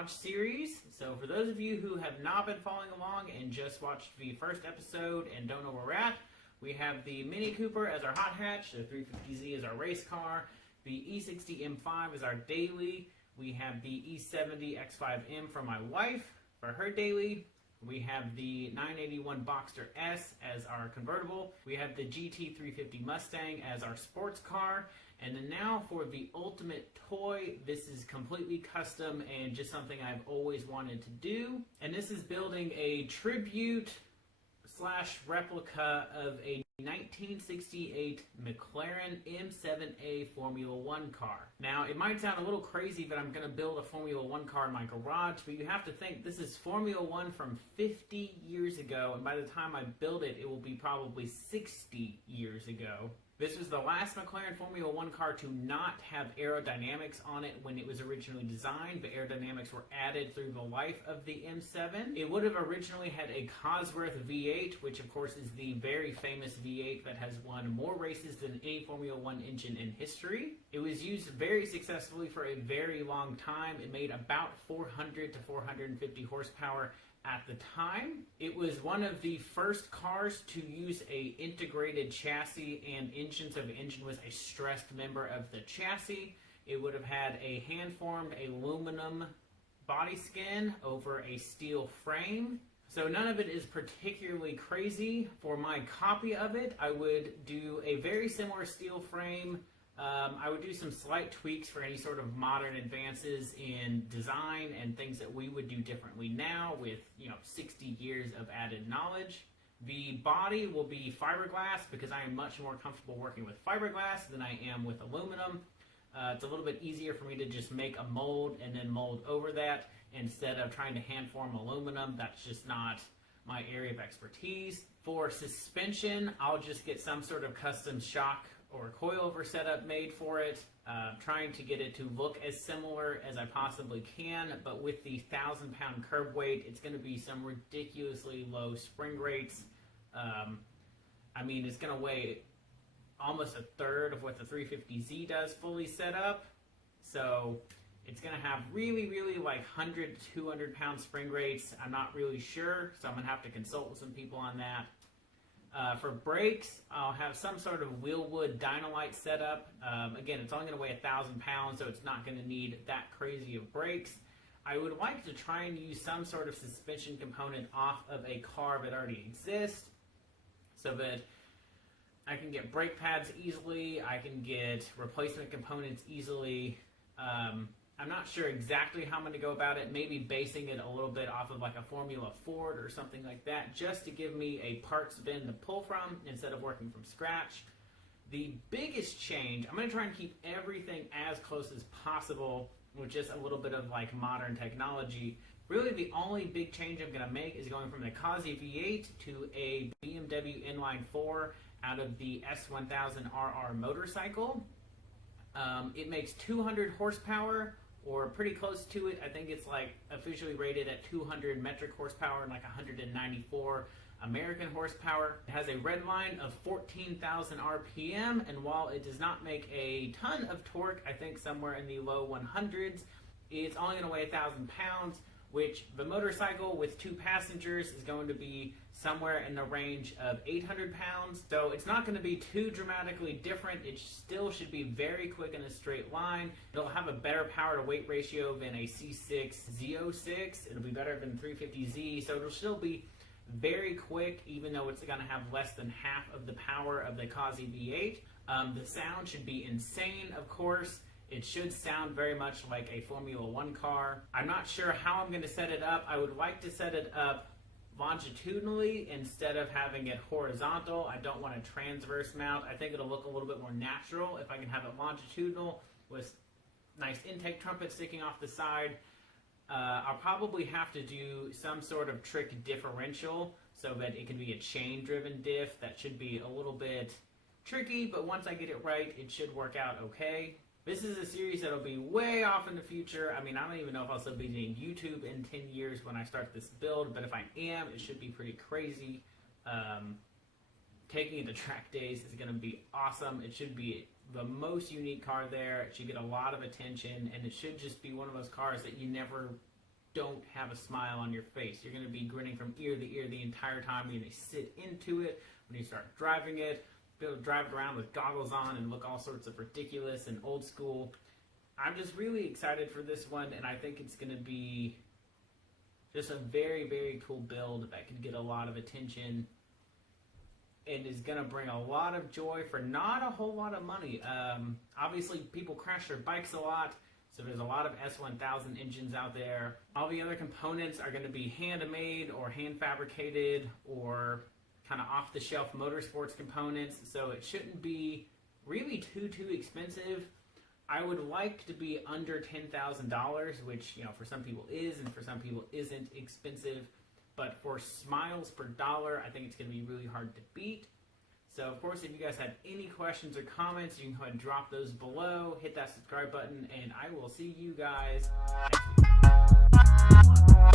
Garage series. So for those of you who have not been following along and just watched the first episode and don't know where we're at, we have the Mini Cooper as our hot hatch, the 350Z as our race car, the E60 M5 as our daily, we have the E70 X5M for my wife for her daily, we have the 981 Boxster S as our convertible, we have the GT350 Mustang as our sports car, and then now for the ultimate toy, this is completely custom and just something I've always wanted to do, and this is building a tribute / replica of a 1968 McLaren M7A Formula One car. Now, it might sound a little crazy that I'm going to build a Formula One car in my garage, but you have to think this is Formula One from 50 years ago, and by the time I build it, it will be probably 60 years ago. This was the last McLaren Formula One car to not have aerodynamics on it when it was originally designed. The aerodynamics were added through the life of the M7. It would have originally had a Cosworth V8, which of course is the very famous V8 that has won more races than any Formula One engine in history. It was used very successfully for a very long time. It made about 400 to 450 horsepower at the time. It was one of the first cars to use a integrated chassis and engine, so the engine was a stressed member of the chassis. It would have had a hand-formed aluminum body skin over a steel frame. So none of it is particularly crazy. For my copy of it, I would do a very similar steel frame. I would do some slight tweaks for any sort of modern advances in design and things that we would do differently now with, 60 years of added knowledge. The body will be fiberglass because I am much more comfortable working with fiberglass than I am with aluminum. It's a little bit easier for me to just make a mold and then mold over that instead of trying to hand form aluminum. That's just not my area of expertise. For suspension, I'll just get some sort of custom shock or coilover setup made for it, trying to get it to look as similar as I possibly can, but with the 1,000-pound curb weight, it's going to be some ridiculously low spring rates. It's going to weigh almost a third of what the 350Z does fully set up, so it's going to have really, really like 100 to 200 pound spring rates. I'm not really sure, so I'm going to have to consult with some people on that. For brakes, I'll have some sort of wheelwood Dynalite setup. Again, it's only going to weigh 1,000 pounds, so it's not going to need that crazy of brakes. I would like to try and use some sort of suspension component off of a car that already exists so that I can get brake pads easily, I can get replacement components easily. I'm not sure exactly how I'm going to go about it, maybe basing it a little bit off of like a Formula Ford or something like that, just to give me a parts bin to pull from instead of working from scratch. The biggest change, I'm going to try and keep everything as close as possible with just a little bit of like modern technology. Really the only big change I'm going to make is going from the Kazi V8 to a BMW Inline 4 out of the S1000RR motorcycle. It makes 200 horsepower, or pretty close to it. I think it's like officially rated at 200 metric horsepower and like 194 American horsepower. It has a red line of 14,000 RPM, and while it does not make a ton of torque, I think somewhere in the low 100s, it's only going to weigh 1,000 pounds, which the motorcycle with 2 passengers is going to be somewhere in the range of 800 pounds. So it's not going to be too dramatically different. It still should be very quick in a straight line. It'll have a better power to weight ratio than a C6 Z06. It'll be better than 350Z. So it'll still be very quick, even though it's going to have less than half of the power of the Kazi V8. The sound should be insane, of course. It should sound very much like a Formula One car. I'm not sure how I'm going to set it up. I would like to set it up longitudinally instead of having it horizontal. I don't want a transverse mount. I think it'll look a little bit more natural if I can have it longitudinal with nice intake trumpets sticking off the side. I'll probably have to do some sort of trick differential so that it can be a chain-driven diff. That should be a little bit tricky, but once I get it right, it should work out okay. This is a series that'll be way off in the future. I don't even know if I'll still be doing YouTube in 10 years when I start this build, but if I am, it should be pretty crazy. Taking it to track days is going to be awesome. It should be the most unique car there. It should get a lot of attention, and it should just be one of those cars that you never don't have a smile on your face. You're going to be grinning from ear to ear the entire time when you sit into it, when you start driving it, be able to drive it around with goggles on and look all sorts of ridiculous and old school. I'm just really excited for this one, and I think it's going to be just a very, very cool build that could get a lot of attention and is going to bring a lot of joy for not a whole lot of money. Obviously, people crash their bikes a lot, so there's a lot of S1000 engines out there. All the other components are going to be handmade or hand fabricated or kind of off-the-shelf motorsports components, so it shouldn't be really too expensive. I would like to be under $10,000, which, you know, for some people is and for some people isn't expensive. But for smiles per dollar, I think it's going to be really hard to beat. So, of course, if you guys have any questions or comments, you can go ahead and drop those below. Hit that subscribe button, and I will see you guys next week.